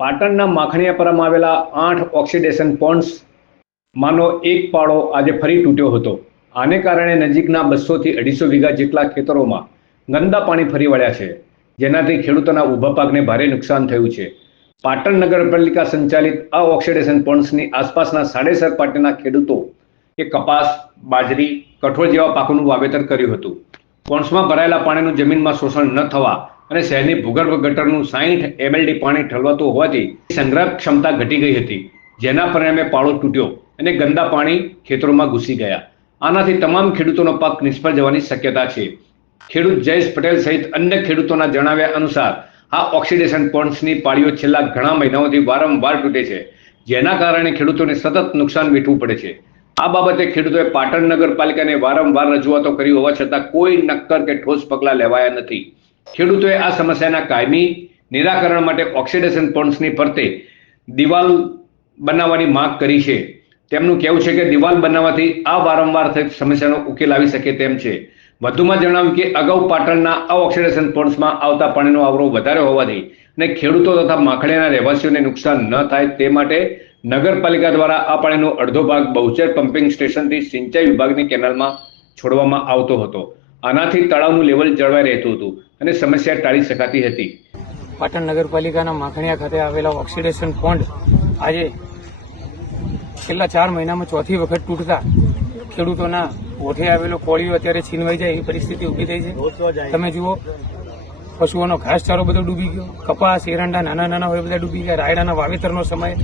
પાટણના માખણીયાપરામાં આવેલા 8 ઓક્સિડેશન પોન્ડ્સમાંનો એક પાળો આજે ફરી તૂટ્યો હતો। આને કારણે નજીકના 200 થી 250 વીઘા જેટલા ખેતરોમાં ગંદા પાણી ફરી વળ્યા છે, જેનાથી ખેડૂતોના ઊભા પાકને ભારે નુકસાન થયું છે। પાટણ નગરપાલિકા સંચાલિત આ ઓક્સિડેશન પોન્ડ્સની આસપાસના સાડેસર પાટીના ખેડૂતોએ કપાસ, બાજરી, કઠોળ જેવા પાકોનું વાવેતર કર્યું હતું। પોન્ડ્સમાં ભરાયેલા પાણીનું જમીનમાં શોષણ ન થવા અને શહેરની ભૂગર્ભ ગટરનું 60 MLD પાણી ઠલવાતું હોવાથી સંગ્રહ ક્ષમતા ઘટી ગઈ હતી, જેના પરિણામે પાળો તૂટ્યો અને ગંદા પાણી ખેતરોમાં ઘૂસી ગયા। આનાથી તમામ ખેડૂતોનો પાક નિષ્ફળ જવાની શક્યતા છે। ખેડૂત જયેશ પટેલ સહિત અન્ય ખેડૂતોના જણાવ્યા અનુસાર આ ઓક્સિડેશન પોન્ડ્સની પાળીઓ છેલ્લા ઘણા મહિનાઓથી વારંવાર તૂટે છે, જેના કારણે ખેડૂતોને સતત નુકસાન વેઠવું પડે છે। આ બાબતે ખેડૂતોએ પાટણ નગરપાલિકાને વારંવાર રજૂઆતો કરી હોવા છતાં કોઈ નક્કર કે ઠોસ પગલાં લેવાયા નથી। ખેડૂતોએ આ સમસ્યાના કાયમી નિરાકરણ માટે ઓક્સિડેશન પોન્ડ્સની ફરતે દિવાલ બનાવવાની માંગ કરી છે। તેમનું કહેવું છે કે દિવાલ બનાવવાથી આ વારંવાર થતી સમસ્યાનો ઉકેલ આવી શકે તેમ છે। વધુમાં જણાવ્યું કે અગાઉ પાટણના આ ઓક્સિડેશન પોન્ડ્સમાં આવતા પાણીનો આવરો વધારે હોવાથી અને ખેડૂતો તથા માખણીયાના રહેવાસીઓને નુકસાન ન થાય તે માટે નગરપાલિકા દ્વારા આ પાણીનો અડધો ભાગ બહુચર પમ્પિંગ સ્ટેશનથી સિંચાઈ વિભાગની કેનાલમાં છોડવામાં આવતો હતો। આનાથી તળાવનું લેવલ જળવાઈ રહેતું હતું અને સમસ્યા ટાળી શકાતી હતી। પાટણ નગરપાલિકાના માખણીયા ખાતે આવેલા ઓક્સિડેશન પોન્ડ આજે છેલ્લા 4 મહિનામાં ચોથી વખત તૂટતા ખેડૂતોના ઓઠે આવેલો કોળીઓ અત્યારે છીનવાઈ જાય એવી પરિસ્થિતિ ઊભી થઈ છે। તમે જુઓ, પશુઓનો ઘાસચારો બધો ડૂબી ગયો, કપાસ, એરંડા નાના નાના હોય બધા ડૂબી ગયા। રાયડાના વાવેતરનો સમય,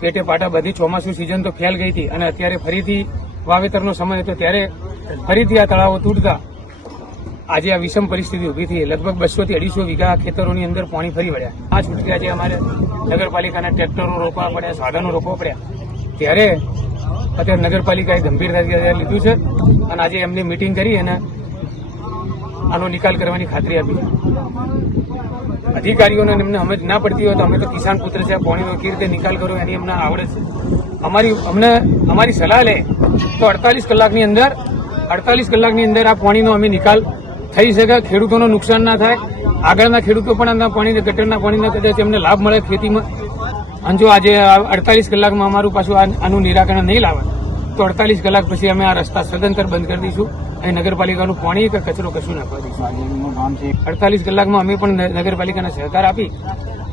પેટે પાટા બધી ચોમાસું સિઝન તો ફેલ ગઈ હતી અને અત્યારે ફરીથી વાવેતરનો સમય હતો ત્યારે ફરીથી આ તળાવો તૂટતા આજે આ વિષમ પરિસ્થિતિ ઊભી થઈ। લગભગ 200 થી 250 વીઘા ખેતરોની અંદર પાણી ફરી વળ્યા। આ છૂટક્યા છે, અમારે નગરપાલિકાના ટ્રેક્ટરો રોકવા પડ્યા, સાધનો રોકવા પડ્યા, ત્યારે અત્યારે નગરપાલિકાએ ગંભીરતાથી લીધું છે અને આજે એમની મિટિંગ કરી અને આનો નિકાલ કરવાની ખાતરી આપી છે। અધિકારીઓને એમને સમજ ના પડતી હોય તો અમે તો કિસાન પુત્ર છે, પાણીનો કેવી રીતે નિકાલ કરવો એની અમને આવડે છે। અમારી સલાહ લે તો 48 કલાકની અંદર આ પાણીનો અમે નિકાલ થઈ શકે, ખેડૂતોનું નુકસાન ના થાય, આગળના ખેડૂતો પણ આના પાણી ગટરના પાણીનો કદાચ એમને લાભ મળે ખેતીમાં। અને જો આજે 48 કલાકમાં અમારું પાછું આનું નિરાકરણ નહીં લાવે તો 48 કલાક પછી અમે આ રસ્તા સદંતર બંધ કરી દઈશું અને નગરપાલિકાનું પાણી કે કચરો કશું નાખવા દઈશું। 48 કલાકમાં અમે પણ નગરપાલિકાને સહકાર આપી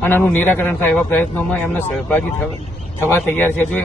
અને આનું નિરાકરણ થાય એવા પ્રયત્નોમાં એમને સહભાગી થવા તૈયાર છે। જો